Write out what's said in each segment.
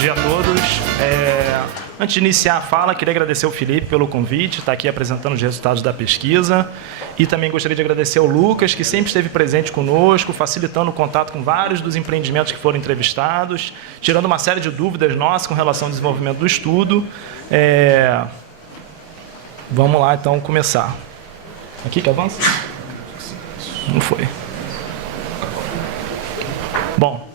dia a todos. Antes de iniciar a fala, queria agradecer ao Felipe pelo convite, estar aqui apresentando os resultados da pesquisa. E também gostaria de agradecer ao Lucas, que sempre esteve presente conosco, facilitando o contato com vários dos empreendimentos que foram entrevistados, tirando uma série de dúvidas nossas com relação ao desenvolvimento do estudo. Vamos lá, então, começar. Aqui que avança? Não foi. Bom,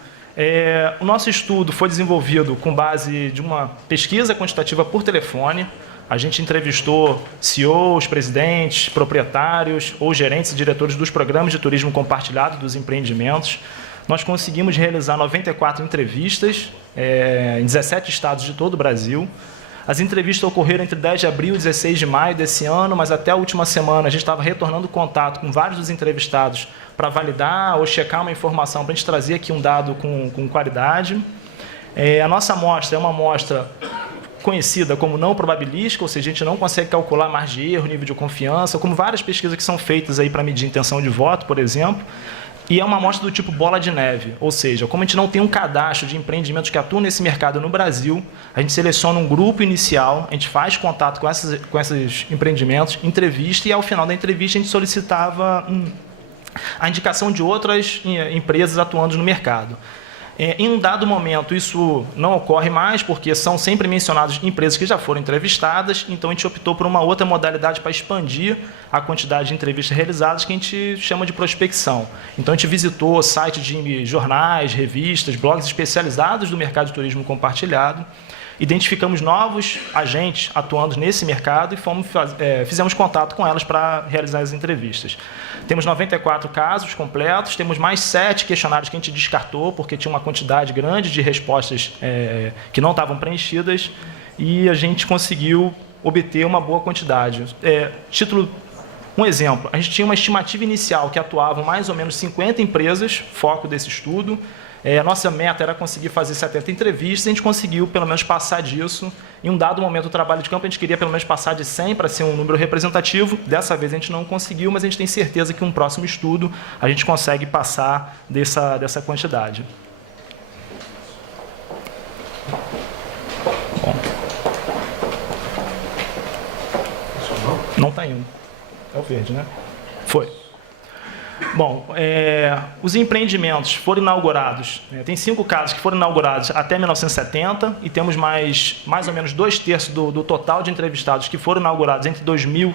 o nosso estudo foi desenvolvido com base de uma pesquisa quantitativa por telefone. A gente entrevistou CEOs, presidentes, proprietários ou gerentes e diretores dos programas de turismo compartilhado dos empreendimentos. Nós conseguimos realizar 94 entrevistas em 17 estados de todo o Brasil. As entrevistas ocorreram entre 10 de abril e 16 de maio desse ano, mas até a última semana a gente estava retornando contato com vários dos entrevistados para validar ou checar uma informação, para a gente trazer aqui um dado com qualidade. A nossa amostra é uma amostra conhecida como não probabilística, ou seja, a gente não consegue calcular margem de erro, nível de confiança, como várias pesquisas que são feitas aí para medir intenção de voto, por exemplo. E é uma amostra do tipo bola de neve, ou seja, como a gente não tem um cadastro de empreendimentos que atuam nesse mercado no Brasil, a gente seleciona um grupo inicial, a gente faz contato com esses empreendimentos, entrevista, e ao final da entrevista a gente solicitava a indicação de outras empresas atuando no mercado. Em um dado momento, isso não ocorre mais, porque são sempre mencionadas empresas que já foram entrevistadas, então a gente optou por uma outra modalidade para expandir a quantidade de entrevistas realizadas, que a gente chama de prospecção. Então, a gente visitou sites de jornais, revistas, blogs especializados do mercado de turismo compartilhado, identificamos novos agentes atuando nesse mercado e fizemos contato com elas para realizar as entrevistas. Temos 94 casos completos, temos mais 7 questionários que a gente descartou, porque tinha uma quantidade grande de respostas que não estavam preenchidas, e a gente conseguiu obter uma boa quantidade. Um exemplo, a gente tinha uma estimativa inicial que atuavam mais ou menos 50 empresas, foco desse estudo. A nossa meta era conseguir fazer 70 entrevistas, e a gente conseguiu pelo menos passar disso. Em um dado momento do trabalho de campo, a gente queria pelo menos passar de 100 para ser um número representativo. Dessa vez a gente não conseguiu, mas a gente tem certeza que um próximo estudo a gente consegue passar dessa quantidade. Bom. Não está indo. É o verde, né? Foi. Bom, os empreendimentos foram inaugurados, tem 5 casos que foram inaugurados até 1970, e temos mais ou menos 2/3 do total de entrevistados que foram inaugurados entre 2000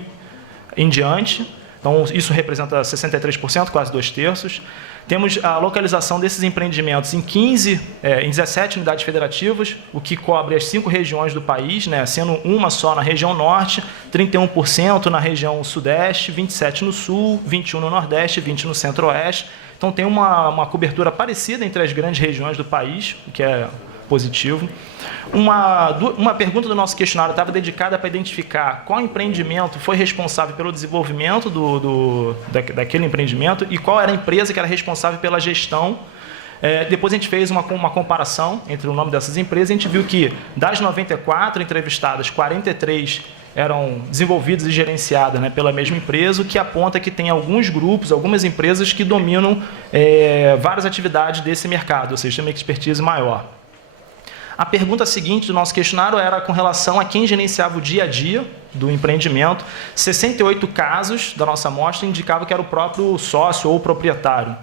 em diante. Então, isso representa 63%, quase 2/3. Temos a localização desses empreendimentos em 17 unidades federativas, o que cobre as 5 regiões do país, sendo uma só na região norte, 31% na região sudeste, 27% no sul, 21% no nordeste, 20% no centro-oeste. Então, tem uma cobertura parecida entre as grandes regiões do país, o que é positivo. Uma pergunta do nosso questionário estava dedicada para identificar qual empreendimento foi responsável pelo desenvolvimento daquele empreendimento e qual era a empresa que era responsável pela gestão. Depois a gente fez uma comparação entre o nome dessas empresas, e a gente viu que das 94 entrevistadas, 43 eram desenvolvidas e gerenciadas pela mesma empresa, o que aponta que tem alguns grupos, algumas empresas que dominam várias atividades desse mercado, ou seja, tem uma expertise maior. A pergunta seguinte do nosso questionário era com relação a quem gerenciava o dia a dia do empreendimento. 68 casos da nossa amostra indicavam que era o próprio sócio ou proprietário,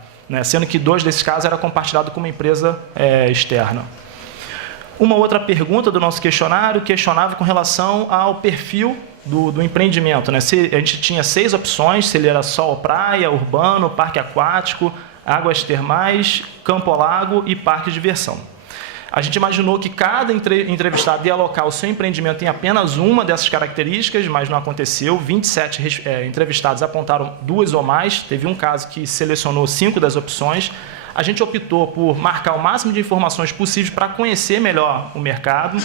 sendo que 2 desses casos era compartilhado com uma empresa externa. Uma outra pergunta do nosso questionário questionava com relação ao perfil do empreendimento. Se a gente tinha 6 opções, se ele era sol ou praia, urbano, parque aquático, águas termais, campo ao lago e parque de diversão. A gente imaginou que cada entrevistado ia alocar o seu empreendimento em apenas uma dessas características, mas não aconteceu. 27 entrevistados apontaram 2 ou mais. Teve um caso que selecionou 5 das opções. A gente optou por marcar o máximo de informações possíveis para conhecer melhor o mercado.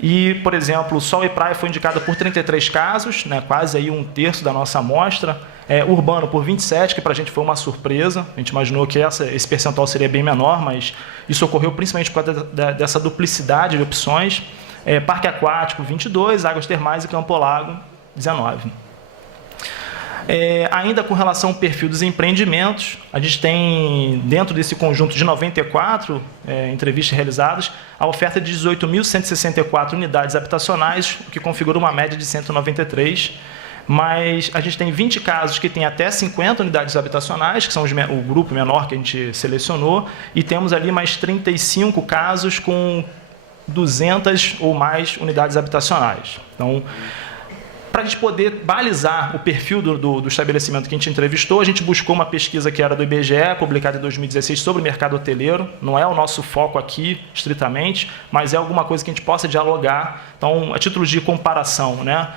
E, por exemplo, sol e praia foi indicado por 33 casos, quase aí 1/3 da nossa amostra. Urbano por 27, que para a gente foi uma surpresa. A gente imaginou que esse percentual seria bem menor, mas isso ocorreu principalmente por causa dessa duplicidade de opções. Parque aquático, 22, águas termais e campo ao lago, 19. Ainda com relação ao perfil dos empreendimentos, a gente tem, dentro desse conjunto de 94 entrevistas realizadas, a oferta de 18.164 unidades habitacionais, o que configura uma média de 193. Mas a gente tem 20 casos que têm até 50 unidades habitacionais, que são o grupo menor que a gente selecionou, e temos ali mais 35 casos com 200 ou mais unidades habitacionais. Então, para a gente poder balizar o perfil do estabelecimento que a gente entrevistou, a gente buscou uma pesquisa que era do IBGE, publicada em 2016, sobre o mercado hoteleiro. Não é o nosso foco aqui, estritamente, mas é alguma coisa que a gente possa dialogar. Então, a título de comparação, né?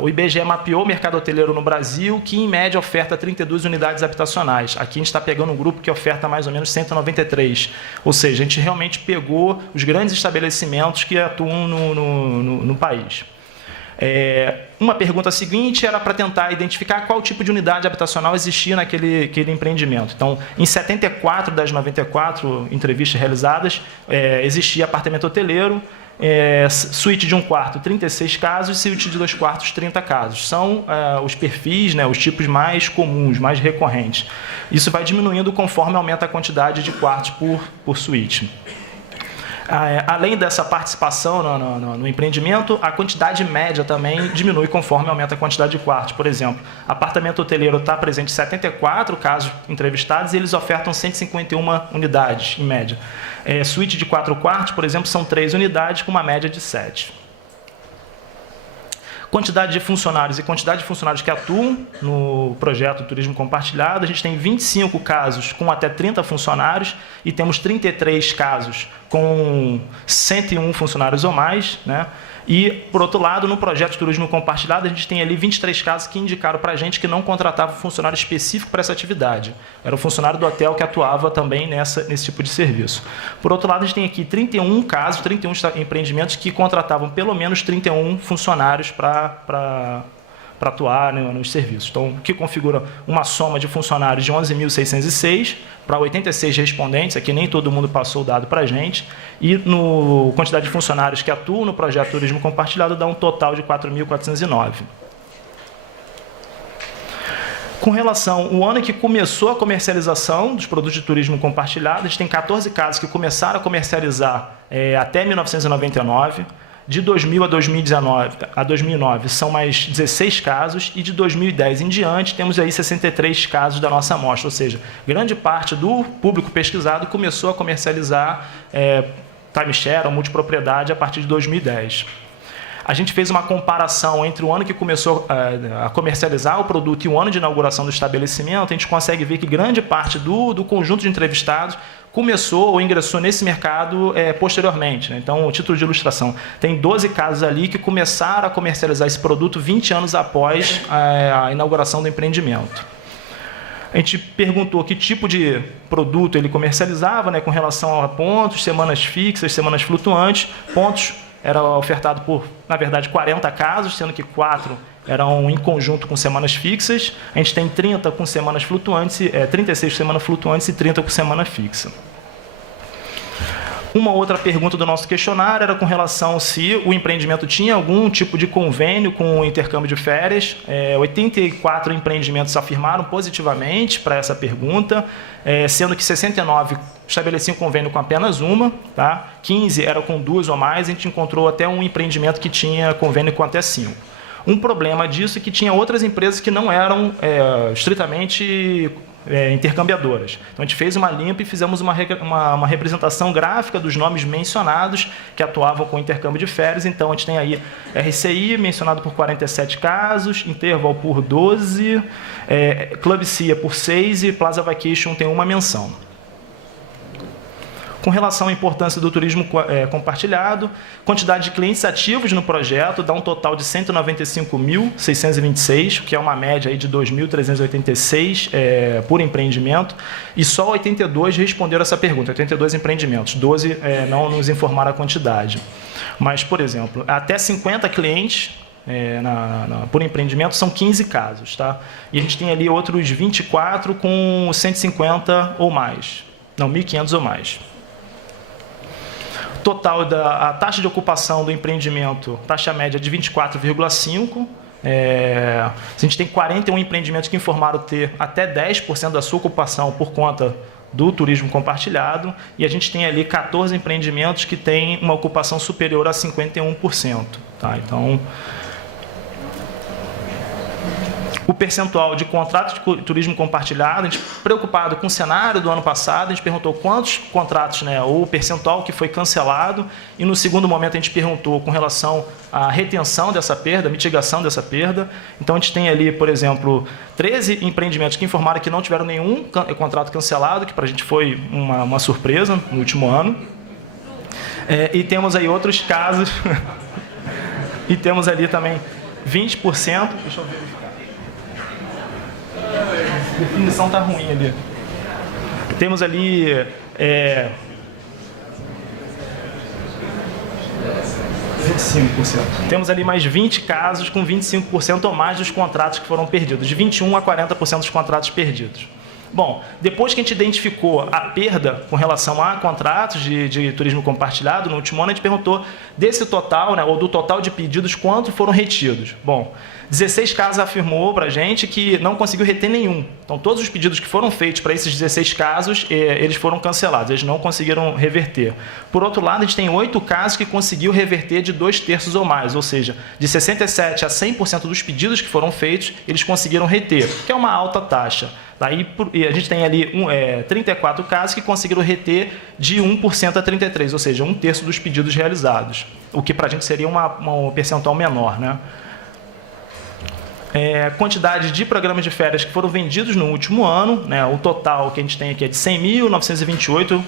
O IBGE mapeou o mercado hoteleiro no Brasil, que em média oferta 32 unidades habitacionais. Aqui a gente está pegando um grupo que oferta mais ou menos 193. Ou seja, a gente realmente pegou os grandes estabelecimentos que atuam no país. Uma pergunta seguinte era para tentar identificar qual tipo de unidade habitacional existia naquele empreendimento. Então, em 74 das 94 entrevistas realizadas, existia apartamento hoteleiro, suíte de 1 quarto, 36 casos, suíte de 2 quartos, 30 casos. São os perfis, né, os tipos mais comuns, mais recorrentes. Isso vai diminuindo conforme aumenta a quantidade de quartos por suíte. Além dessa participação no empreendimento, a quantidade média também diminui conforme aumenta a quantidade de quartos. Por exemplo, apartamento hoteleiro está presente em 74 casos entrevistados e eles ofertam 151 unidades, em média. Suíte de 4 quartos, por exemplo, são 3 unidades com uma média de 7. Quantidade de funcionários e quantidade de funcionários que atuam no projeto Turismo Compartilhado, a gente tem 25 casos com até 30 funcionários e temos 33 casos com 101 funcionários ou mais, né? E, por outro lado, no projeto Turismo Compartilhado, a gente tem ali 23 casos que indicaram para a gente que não contratava funcionário específico para essa atividade. Era o funcionário do hotel que atuava também nesse tipo de serviço. Por outro lado, a gente tem aqui 31 casos, 31 empreendimentos que contratavam pelo menos 31 funcionários para atuar, né, nos serviços. Então, o que configura uma soma de funcionários de 11.606 para 86 respondentes, aqui nem todo mundo passou o dado para a gente, e no quantidade de funcionários que atuam no projeto Turismo Compartilhado dá um total de 4.409. Com relação ao ano em que começou a comercialização dos produtos de turismo compartilhado, a gente tem 14 casos que começaram a comercializar até 1999, de 2000 a 2009 são mais 16 casos e de 2010 em diante temos aí 63 casos da nossa amostra, ou seja, grande parte do público pesquisado começou a comercializar timeshare ou multipropriedade a partir de 2010. A gente fez uma comparação entre o ano que começou a comercializar o produto e o ano de inauguração do estabelecimento. A gente consegue ver que grande parte do conjunto de entrevistados começou ou ingressou nesse mercado posteriormente, né? Então, o título de ilustração, tem 12 casos ali que começaram a comercializar esse produto 20 anos após a inauguração do empreendimento. A gente perguntou que tipo de produto ele comercializava, né, com relação a pontos, semanas fixas, semanas flutuantes. Pontos era ofertado por, na verdade, 40 casos, sendo que 4 eram em conjunto com semanas fixas. A gente tem 30 com semanas flutuantes, 36 com semana flutuantes e 30 com semana fixa. Uma outra pergunta do nosso questionário era com relação se o empreendimento tinha algum tipo de convênio com o intercâmbio de férias. 84 empreendimentos afirmaram positivamente para essa pergunta, sendo que 69 estabeleciam convênio com apenas uma, tá? 15 eram com 2 ou mais, a gente encontrou até um empreendimento que tinha convênio com até 5. Um problema disso é que tinha outras empresas que não eram estritamente intercambiadoras. Então, a gente fez uma limpa e fizemos uma representação gráfica dos nomes mencionados que atuavam com intercâmbio de férias. Então, a gente tem aí RCI mencionado por 47 casos, Interval por 12, Club Cia por 6 e Plaza Vacation tem uma menção. Com relação à importância do turismo compartilhado, quantidade de clientes ativos no projeto dá um total de 195.626, que é uma média aí de 2.386 por empreendimento, e só 82 responderam essa pergunta, 82 empreendimentos, 12 não nos informaram a quantidade. Mas, por exemplo, até 50 clientes por empreendimento são 15 casos, tá? E a gente tem ali outros 24 com 150 ou mais, não, 1.500 ou mais. Total a taxa de ocupação do empreendimento, taxa média de 24,5%, a gente tem 41 empreendimentos que informaram ter até 10% da sua ocupação por conta do turismo compartilhado, e a gente tem ali 14 empreendimentos que têm uma ocupação superior a 51%. Tá? Então, o percentual de contratos de turismo compartilhado, a gente preocupado com o cenário do ano passado, a gente perguntou quantos contratos, ou o percentual que foi cancelado, e no segundo momento a gente perguntou com relação à retenção dessa perda, mitigação dessa perda. Então a gente tem ali, por exemplo, 13 empreendimentos que informaram que não tiveram nenhum contrato cancelado, que para a gente foi uma surpresa no último ano. E temos aí outros casos, e temos ali também 20%, deixa eu verificar. A definição está ruim ali. Temos ali 25%. Temos ali mais 20 casos com 25% ou mais dos contratos que foram perdidos, de 21% a 40% dos contratos perdidos. Bom, depois que a gente identificou a perda com relação a contratos de turismo compartilhado, no último ano a gente perguntou desse total, ou do total de pedidos, quantos foram retidos. Bom, 16 casos afirmou para a gente que não conseguiu reter nenhum. Então, todos os pedidos que foram feitos para esses 16 casos, eles foram cancelados, eles não conseguiram reverter. Por outro lado, a gente tem 8 casos que conseguiu reverter de 2/3 ou mais, ou seja, de 67% a 100% dos pedidos que foram feitos, eles conseguiram reter, que é uma alta taxa. Daí, a gente tem ali 34 casos que conseguiram reter de 1% a 33%, ou seja, 1/3 dos pedidos realizados, o que para a gente seria um percentual menor, né? Quantidade de programas de férias que foram vendidos no último ano, o total que a gente tem aqui é de 100.928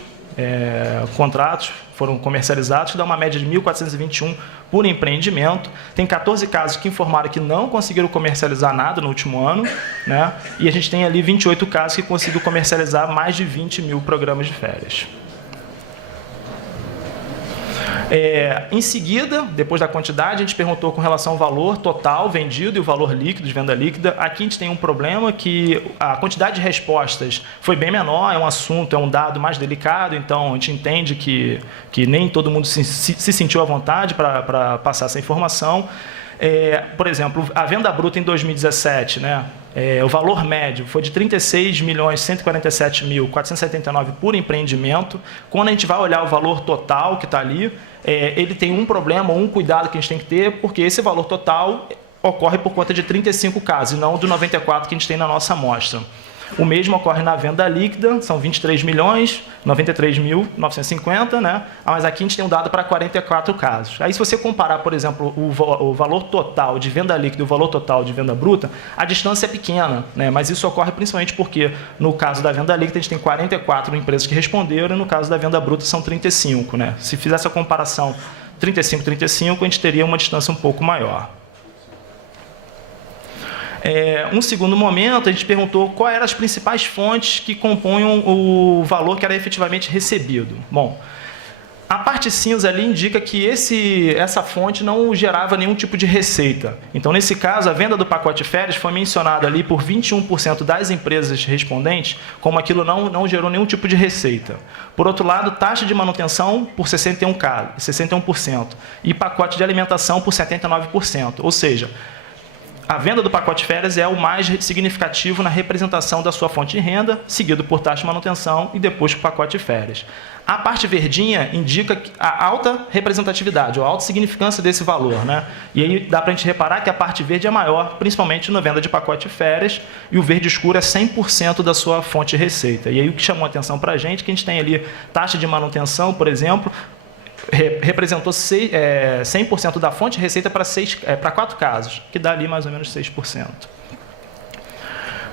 contratos foram comercializados, que dá uma média de 1.421 por empreendimento. Tem 14 casos que informaram que não conseguiram comercializar nada no último ano, e a gente tem ali 28 casos que conseguiram comercializar mais de 20 mil programas de férias. Em seguida, depois da quantidade, a gente perguntou com relação ao valor total vendido e o valor líquido de venda líquida. Aqui a gente tem um problema que a quantidade de respostas foi bem menor, é um assunto, é um dado mais delicado, então a gente entende que nem todo mundo se sentiu à vontade para passar essa informação. Por exemplo, a venda bruta em 2017, o valor médio foi de R$ 36.147.479 por empreendimento. Quando a gente vai olhar o valor total que está ali, ele tem um problema, um cuidado que a gente tem que ter, porque esse valor total ocorre por conta de 35 casos, e não do 94 que a gente tem na nossa amostra. O mesmo ocorre na venda líquida, são 23.093.950, mas aqui a gente tem um dado para 44 casos. Aí, se você comparar, por exemplo, o valor total de venda líquida e o valor total de venda bruta, a distância é pequena, mas isso ocorre principalmente porque, no caso da venda líquida, a gente tem 44 empresas que responderam, e no caso da venda bruta são 35. Se fizesse a comparação 35-35, a gente teria uma distância um pouco maior. Um segundo momento, a gente perguntou quais eram as principais fontes que compunham o valor que era efetivamente recebido. Bom, a parte cinza ali indica que essa fonte não gerava nenhum tipo de receita. Então, nesse caso, a venda do pacote férias foi mencionada ali por 21% das empresas respondentes, como aquilo não gerou nenhum tipo de receita. Por outro lado, taxa de manutenção por 61%, e pacote de alimentação por 79%. Ou seja, a venda do pacote férias é o mais significativo na representação da sua fonte de renda, seguido por taxa de manutenção e depois por pacote de férias. A parte verdinha indica a alta representatividade, ou a alta significância desse valor. E aí dá para a gente reparar que a parte verde é maior, principalmente na venda de pacote de férias, e o verde escuro é 100% da sua fonte de receita. E aí o que chamou a atenção para a gente é que a gente tem ali taxa de manutenção, por exemplo, representou 100% da fonte de receita para 4 casos, que dá ali mais ou menos 6%.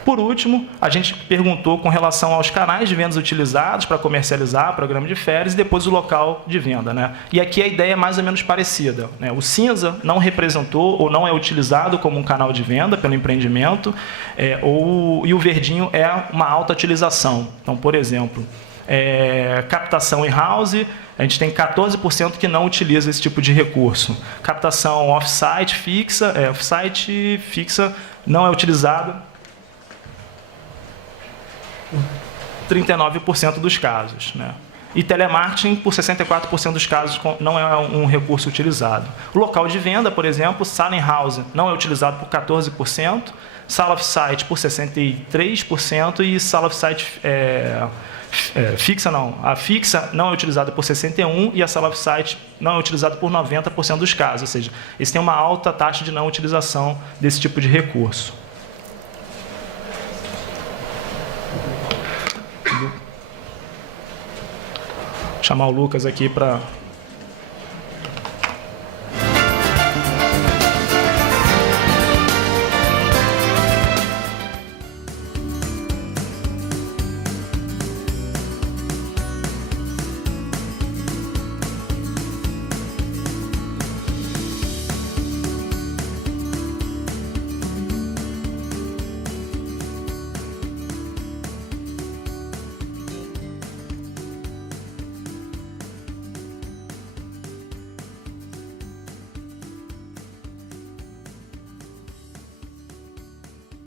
Por último, a gente perguntou com relação aos canais de vendas utilizados para comercializar programa de férias e depois o local de venda. E aqui a ideia é mais ou menos parecida. O cinza não representou ou não é utilizado como um canal de venda pelo empreendimento, e o verdinho é uma alta utilização. Então, por exemplo, captação in-house, a gente tem 14% que não utiliza esse tipo de recurso. Captação off-site fixa, não é utilizada 39% dos casos. E telemarketing, por 64% dos casos, não é um recurso utilizado. O local de venda, por exemplo, sala in house, não é utilizado por 14%, sala off-site por 63% e sala off-site fixa não. A fixa não é utilizada por 61% e a sala off-site não é utilizada por 90% dos casos. Ou seja, eles têm uma alta taxa de não utilização desse tipo de recurso. Vou chamar o Lucas aqui para